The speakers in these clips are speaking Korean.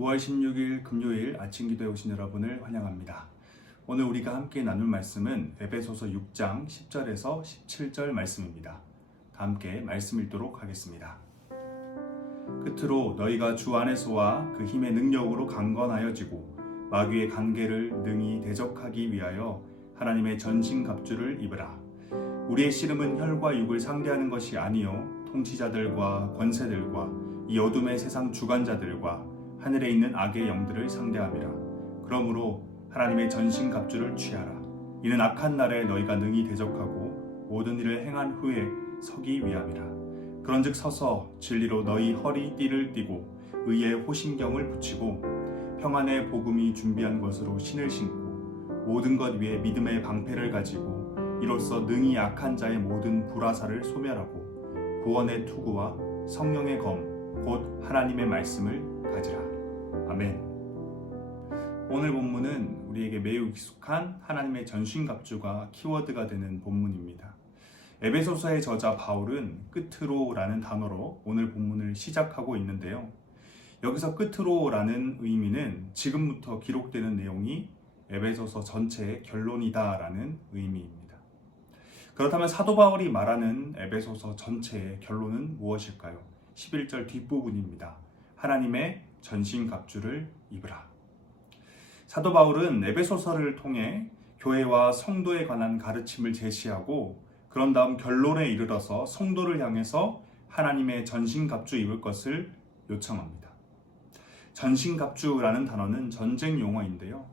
9월 16일 금요일 아침 기도에 오신 여러분을 환영합니다. 오늘 우리가 함께 나눌 말씀은 에베소서 6장 10절에서 17절 말씀입니다. 다 함께 말씀 읽도록 하겠습니다. 끝으로 너희가 주 안에서와 그 힘의 능력으로 강건하여지고 마귀의 관계를 능히 대적하기 위하여 하나님의 전신갑주를 입으라. 우리의 씨름은 혈과 육을 상대하는 것이 아니요 통치자들과 권세들과 이 어둠의 세상 주관자들과 하늘에 있는 악의 영들을 상대함이라. 그러므로 하나님의 전신갑주를 취하라. 이는 악한 날에 너희가 능히 대적하고 모든 일을 행한 후에 서기 위함이라. 그런즉 서서 진리로 너희 허리띠를 띠고 의의 호심경을 붙이고 평안의 복음이 준비한 것으로 신을 신고 모든 것 위에 믿음의 방패를 가지고 이로써 능히 악한 자의 모든 불화살을 소멸하고 구원의 투구와 성령의 검 곧 하나님의 말씀을 가지라. 아멘. 오늘 본문은 우리에게 매우 익숙한 하나님의 전신갑주가 키워드가 되는 본문입니다. 에베소서의 저자 바울은 끝으로라는 단어로 오늘 본문을 시작하고 있는데요. 여기서 끝으로라는 의미는 지금부터 기록되는 내용이 에베소서 전체의 결론이다라는 의미입니다. 그렇다면 사도 바울이 말하는 에베소서 전체의 결론은 무엇일까요? 11절 뒷부분입니다. 하나님의 전신갑주를 입으라. 사도 바울은 에베소서를 통해 교회와 성도에 관한 가르침을 제시하고 그런 다음 결론에 이르러서 성도를 향해서 하나님의 전신갑주 입을 것을 요청합니다. 전신갑주라는 단어는 전쟁 용어인데요.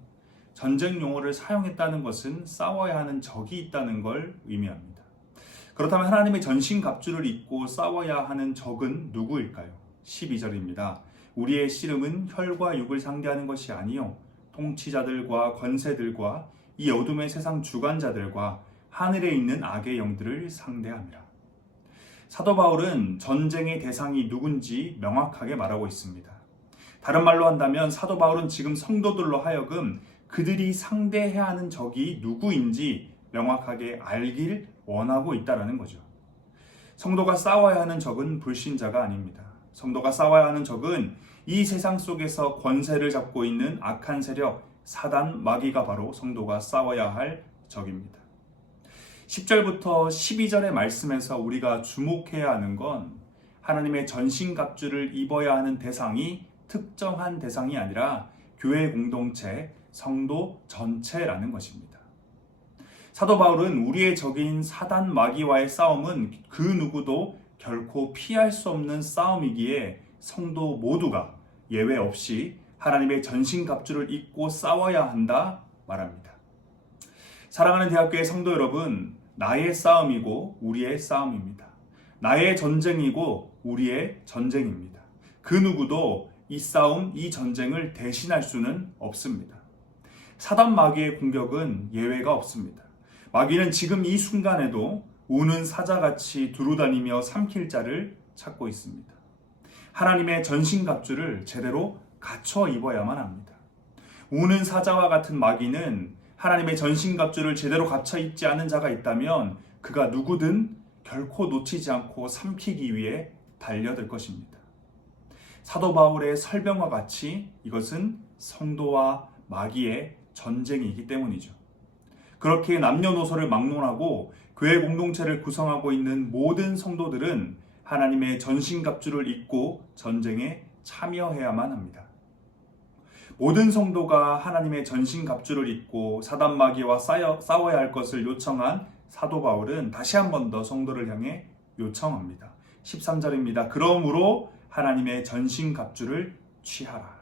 전쟁 용어를 사용했다는 것은 싸워야 하는 적이 있다는 걸 의미합니다. 그렇다면 하나님의 전신갑주를 입고 싸워야 하는 적은 누구일까요? 12절입니다. 우리의 씨름은 혈과 육을 상대하는 것이 아니요 통치자들과 권세들과 이 어둠의 세상 주관자들과 하늘에 있는 악의 영들을 상대함이라. 사도 바울은 전쟁의 대상이 누군지 명확하게 말하고 있습니다. 다른 말로 한다면 사도 바울은 지금 성도들로 하여금 그들이 상대해야 하는 적이 누구인지 명확하게 알길 원하고 있다는 거죠. 성도가 싸워야 하는 적은 불신자가 아닙니다. 성도가 싸워야 하는 적은 이 세상 속에서 권세를 잡고 있는 악한 세력, 사단, 마귀가 바로 성도가 싸워야 할 적입니다. 10절부터 12절의 말씀에서 우리가 주목해야 하는 건 하나님의 전신갑주를 입어야 하는 대상이 특정한 대상이 아니라 교회 공동체, 성도 전체라는 것입니다. 사도 바울은 우리의 적인 사단 마귀와의 싸움은 그 누구도 결코 피할 수 없는 싸움이기에 성도 모두가 예외 없이 하나님의 전신갑주를 입고 싸워야 한다 말합니다. 사랑하는 대학교의 성도 여러분, 나의 싸움이고 우리의 싸움입니다. 나의 전쟁이고 우리의 전쟁입니다. 그 누구도 이 싸움, 이 전쟁을 대신할 수는 없습니다. 사단 마귀의 공격은 예외가 없습니다. 마귀는 지금 이 순간에도 우는 사자같이 두루다니며 삼킬 자를 찾고 있습니다. 하나님의 전신갑주를 제대로 갖춰 입어야만 합니다. 우는 사자와 같은 마귀는 하나님의 전신갑주를 제대로 갖춰 입지 않은 자가 있다면 그가 누구든 결코 놓치지 않고 삼키기 위해 달려들 것입니다. 사도 바울의 설명과 같이 이것은 성도와 마귀의 전쟁이기 때문이죠. 그렇게 남녀노소를 막론하고 교회 공동체를 구성하고 있는 모든 성도들은 하나님의 전신갑주를 입고 전쟁에 참여해야만 합니다. 모든 성도가 하나님의 전신갑주를 입고 사단 마귀와 싸워야 할 것을 요청한 사도 바울은 다시 한 번 더 성도를 향해 요청합니다. 13절입니다. 그러므로 하나님의 전신갑주를 취하라.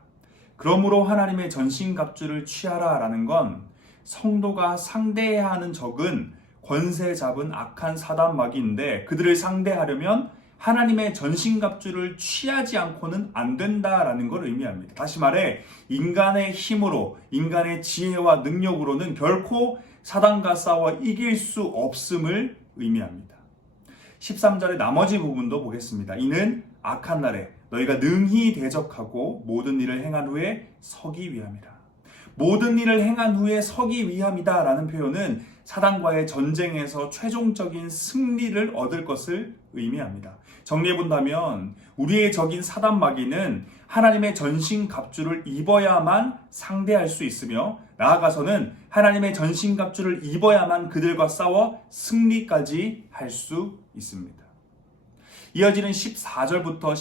그러므로 하나님의 전신갑주를 취하라라는 건 성도가 상대해야 하는 적은 권세 잡은 악한 사단 마귀인데 그들을 상대하려면 하나님의 전신갑주를 취하지 않고는 안 된다라는 걸 의미합니다. 다시 말해 인간의 힘으로, 인간의 지혜와 능력으로는 결코 사단과 싸워 이길 수 없음을 의미합니다. 13절의 나머지 부분도 보겠습니다. 이는 악한 날에 너희가 능히 대적하고 모든 일을 행한 후에 서기 위함이라. 모든 일을 행한 후에 서기 위함이다 라는 표현은 사단과의 전쟁에서 최종적인 승리를 얻을 것을 의미합니다. 정리해본다면 우리의 적인 사단 마귀는 하나님의 전신갑주를 입어야만 상대할 수 있으며 나아가서는 하나님의 전신갑주를 입어야만 그들과 싸워 승리까지 할 수 있습니다. 이어지는 14절부터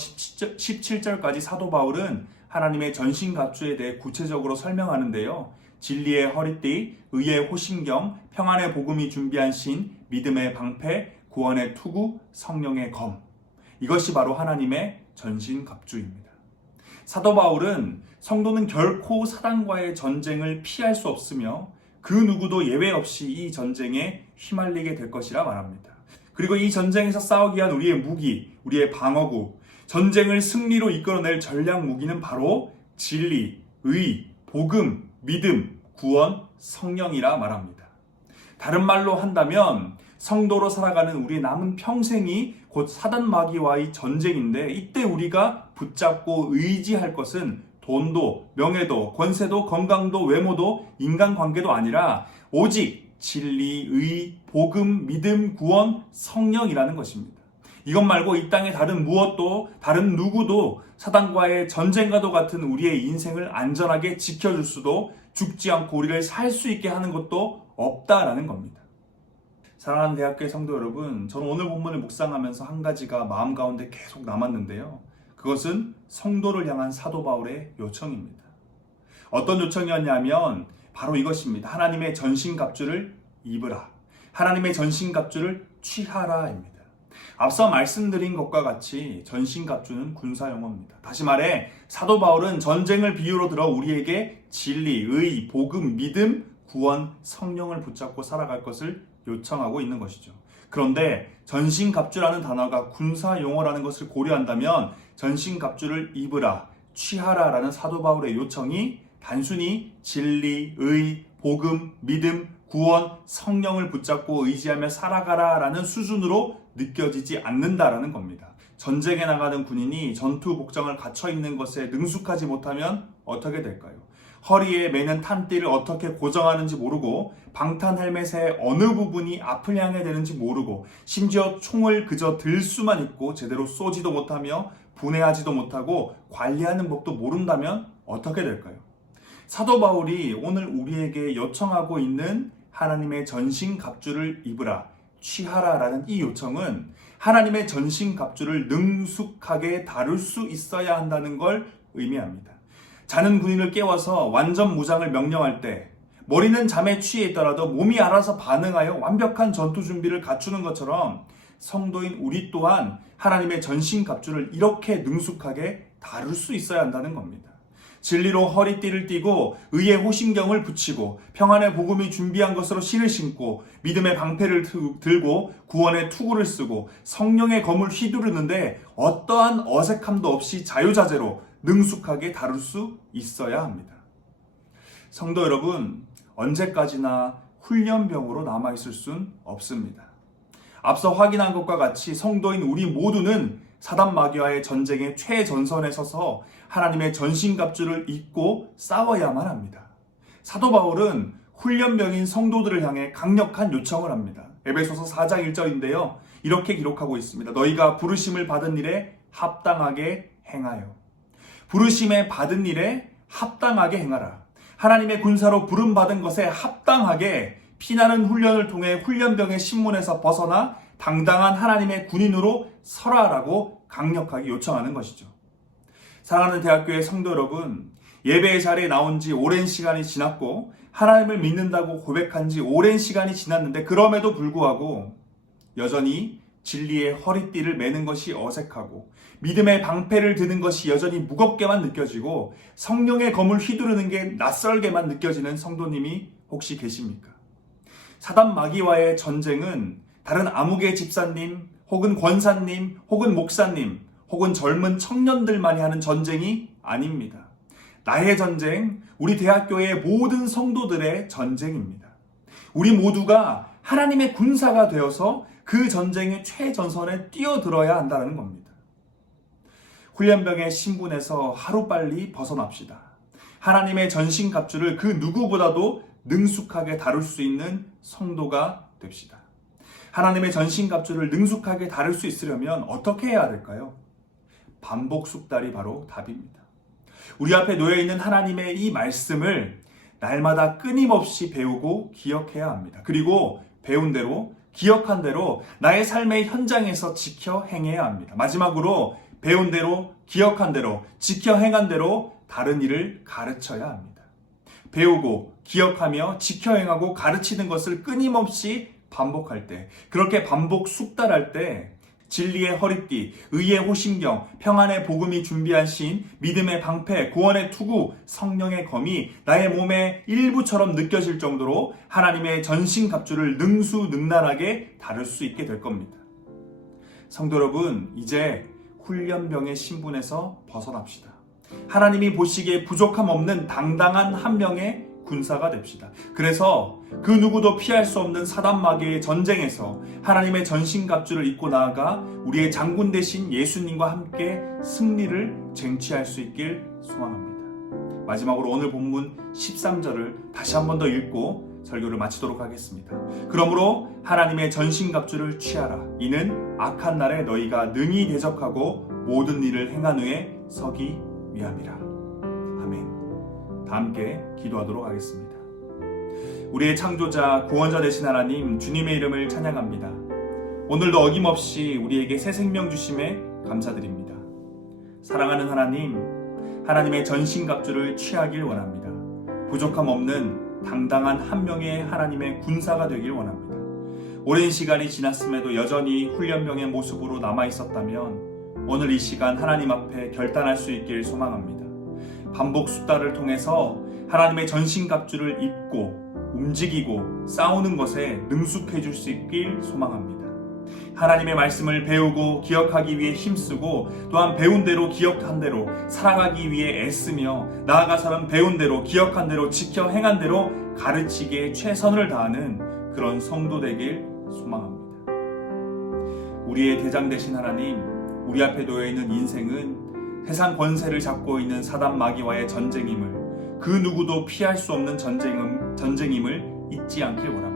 17절까지 사도 바울은 하나님의 전신갑주에 대해 구체적으로 설명하는데요. 진리의 허리띠, 의의 호심경, 평안의 복음이 준비한 신, 믿음의 방패, 구원의 투구, 성령의 검. 이것이 바로 하나님의 전신갑주입니다. 사도 바울은 성도는 결코 사단과의 전쟁을 피할 수 없으며 그 누구도 예외 없이 이 전쟁에 휘말리게 될 것이라 말합니다. 그리고 이 전쟁에서 싸우기 위한 우리의 무기, 우리의 방어구, 전쟁을 승리로 이끌어낼 전략 무기는 바로 진리, 의, 복음, 믿음, 구원, 성령이라 말합니다. 다른 말로 한다면 성도로 살아가는 우리의 남은 평생이 곧 사단 마귀와의 전쟁인데 이때 우리가 붙잡고 의지할 것은 돈도, 명예도, 권세도, 건강도, 외모도, 인간관계도 아니라 오직 진리, 의, 복음, 믿음, 구원, 성령이라는 것입니다. 이것 말고 이 땅의 다른 무엇도, 다른 누구도 사단과의 전쟁과도 같은 우리의 인생을 안전하게 지켜줄 수도 죽지 않고 우리를 살 수 있게 하는 것도 없다라는 겁니다. 사랑하는 대학교의 성도 여러분, 저는 오늘 본문을 묵상하면서 한 가지가 마음 가운데 계속 남았는데요. 그것은 성도를 향한 사도 바울의 요청입니다. 어떤 요청이었냐면 바로 이것입니다. 하나님의 전신갑주를 입으라. 하나님의 전신갑주를 취하라입니다. 앞서 말씀드린 것과 같이 전신갑주는 군사용어입니다. 다시 말해 사도 바울은 전쟁을 비유로 들어 우리에게 진리, 의, 복음, 믿음, 구원, 성령을 붙잡고 살아갈 것을 요청하고 있는 것이죠. 그런데 전신갑주라는 단어가 군사용어라는 것을 고려한다면 전신갑주를 입으라, 취하라라는 사도 바울의 요청이 단순히 진리, 의, 복음, 믿음, 구원, 성령을 붙잡고 의지하며 살아가라라는 수준으로 느껴지지 않는다라는 겁니다. 전쟁에 나가는 군인이 전투 복장을 갖춰 입는 것에 능숙하지 못하면 어떻게 될까요? 허리에 매는 탄띠를 어떻게 고정하는지 모르고 방탄 헬멧의 어느 부분이 앞을 향해 되는지 모르고 심지어 총을 그저 들 수만 있고 제대로 쏘지도 못하며 분해하지도 못하고 관리하는 법도 모른다면 어떻게 될까요? 사도 바울이 오늘 우리에게 요청하고 있는 하나님의 전신갑주를 입으라, 취하라라는 이 요청은 하나님의 전신갑주를 능숙하게 다룰 수 있어야 한다는 걸 의미합니다. 자는 군인을 깨워서 완전 무장을 명령할 때 머리는 잠에 취해 있더라도 몸이 알아서 반응하여 완벽한 전투 준비를 갖추는 것처럼 성도인 우리 또한 하나님의 전신갑주를 이렇게 능숙하게 다룰 수 있어야 한다는 겁니다. 진리로 허리띠를 띠고 의의 호심경을 붙이고 평안의 복음이 준비한 것으로 신을 신고 믿음의 방패를 들고 구원의 투구를 쓰고 성령의 검을 휘두르는데 어떠한 어색함도 없이 자유자재로 능숙하게 다룰 수 있어야 합니다. 성도 여러분, 언제까지나 훈련병으로 남아있을 순 없습니다. 앞서 확인한 것과 같이 성도인 우리 모두는 사단 마귀와의 전쟁의 최전선에 서서 하나님의 전신갑주를 입고 싸워야만 합니다. 사도 바울은 훈련병인 성도들을 향해 강력한 요청을 합니다. 에베소서 4장 1절인데요. 이렇게 기록하고 있습니다. 너희가 부르심을 받은 일에 합당하게 행하여. 부르심에 받은 일에 합당하게 행하라. 하나님의 군사로 부름받은 것에 합당하게 피나는 훈련을 통해 훈련병의 신문에서 벗어나 당당한 하나님의 군인으로 설하라고 강력하게 요청하는 것이죠. 사랑하는 대학교의 성도 여러분, 예배의 자리에 나온 지 오랜 시간이 지났고 하나님을 믿는다고 고백한 지 오랜 시간이 지났는데 그럼에도 불구하고 여전히 진리의 허리띠를 매는 것이 어색하고 믿음의 방패를 드는 것이 여전히 무겁게만 느껴지고 성령의 검을 휘두르는 게 낯설게만 느껴지는 성도님이 혹시 계십니까? 사단 마귀와의 전쟁은 다른 아무개 집사님 혹은 권사님 혹은 목사님 혹은 젊은 청년들만이 하는 전쟁이 아닙니다. 나의 전쟁, 우리 대학교의 모든 성도들의 전쟁입니다. 우리 모두가 하나님의 군사가 되어서 그 전쟁의 최전선에 뛰어들어야 한다는 겁니다. 훈련병의 신분에서 하루빨리 벗어납시다. 하나님의 전신갑주를 그 누구보다도 능숙하게 다룰 수 있는 성도가 됩시다. 하나님의 전신갑주를 능숙하게 다룰 수 있으려면 어떻게 해야 될까요? 반복 숙달이 바로 답입니다. 우리 앞에 놓여있는 하나님의 이 말씀을 날마다 끊임없이 배우고 기억해야 합니다. 그리고 배운 대로, 기억한 대로 나의 삶의 현장에서 지켜 행해야 합니다. 마지막으로 배운 대로, 기억한 대로, 지켜 행한 대로 다른 일을 가르쳐야 합니다. 배우고, 기억하며, 지켜 행하고 가르치는 것을 끊임없이 반복할 때, 그렇게 반복 숙달할 때 진리의 허리띠, 의의 호심경, 평안의 복음이 준비하신 믿음의 방패, 구원의 투구, 성령의 검이 나의 몸의 일부처럼 느껴질 정도로 하나님의 전신갑주를 능수능란하게 다룰 수 있게 될 겁니다. 성도 여러분, 이제 훈련병의 신분에서 벗어납시다. 하나님이 보시기에 부족함 없는 당당한 한 명의 군사가 됩시다. 그래서 그 누구도 피할 수 없는 사단 마귀의 전쟁에서 하나님의 전신갑주를 입고 나아가 우리의 장군 되신 예수님과 함께 승리를 쟁취할 수 있길 소망합니다. 마지막으로 오늘 본문 13절을 다시 한 번 더 읽고 설교를 마치도록 하겠습니다. 그러므로 하나님의 전신갑주를 취하라. 이는 악한 날에 너희가 능히 대적하고 모든 일을 행한 후에 서기 위함이라. 아멘. 다 함께 기도하도록 하겠습니다. 우리의 창조자, 구원자 되신 하나님, 주님의 이름을 찬양합니다. 오늘도 어김없이 우리에게 새 생명 주심에 감사드립니다. 사랑하는 하나님, 하나님의 전신갑주를 취하길 원합니다. 부족함 없는 당당한 한 명의 하나님의 군사가 되길 원합니다. 오랜 시간이 지났음에도 여전히 훈련병의 모습으로 남아있었다면 오늘 이 시간 하나님 앞에 결단할 수 있길 소망합니다. 반복 숙달을 통해서 하나님의 전신갑주를 입고 움직이고 싸우는 것에 능숙해질 수 있길 소망합니다. 하나님의 말씀을 배우고 기억하기 위해 힘쓰고 또한 배운 대로 기억한 대로 살아가기 위해 애쓰며 나아가서는 배운 대로 기억한 대로 지켜 행한 대로 가르치기에 최선을 다하는 그런 성도 되길 소망합니다. 우리의 대장 되신 하나님, 우리 앞에 놓여있는 인생은 세상 권세를 잡고 있는 사단 마귀와의 전쟁임을, 그 누구도 피할 수 없는 전쟁임을 잊지 않길 원합니다.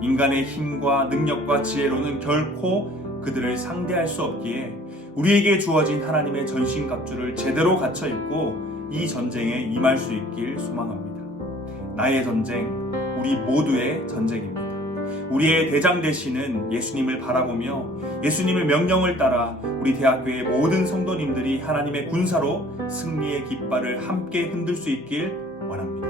인간의 힘과 능력과 지혜로는 결코 그들을 상대할 수 없기에 우리에게 주어진 하나님의 전신갑주를 제대로 갖춰 입고 이 전쟁에 임할 수 있길 소망합니다. 나의 전쟁, 우리 모두의 전쟁입니다. 우리의 대장 되시는 예수님을 바라보며 예수님의 명령을 따라 우리 대학교의 모든 성도님들이 하나님의 군사로 승리의 깃발을 함께 흔들 수 있길 원합니다.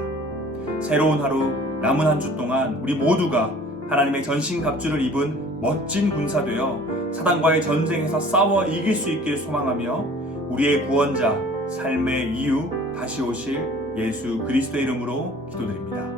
새로운 하루, 남은 한 주 동안 우리 모두가 하나님의 전신갑주를 입은 멋진 군사 되어 사단과의 전쟁에서 싸워 이길 수 있길 소망하며 우리의 구원자, 삶의 이유, 다시 오실 예수 그리스도의 이름으로 기도드립니다.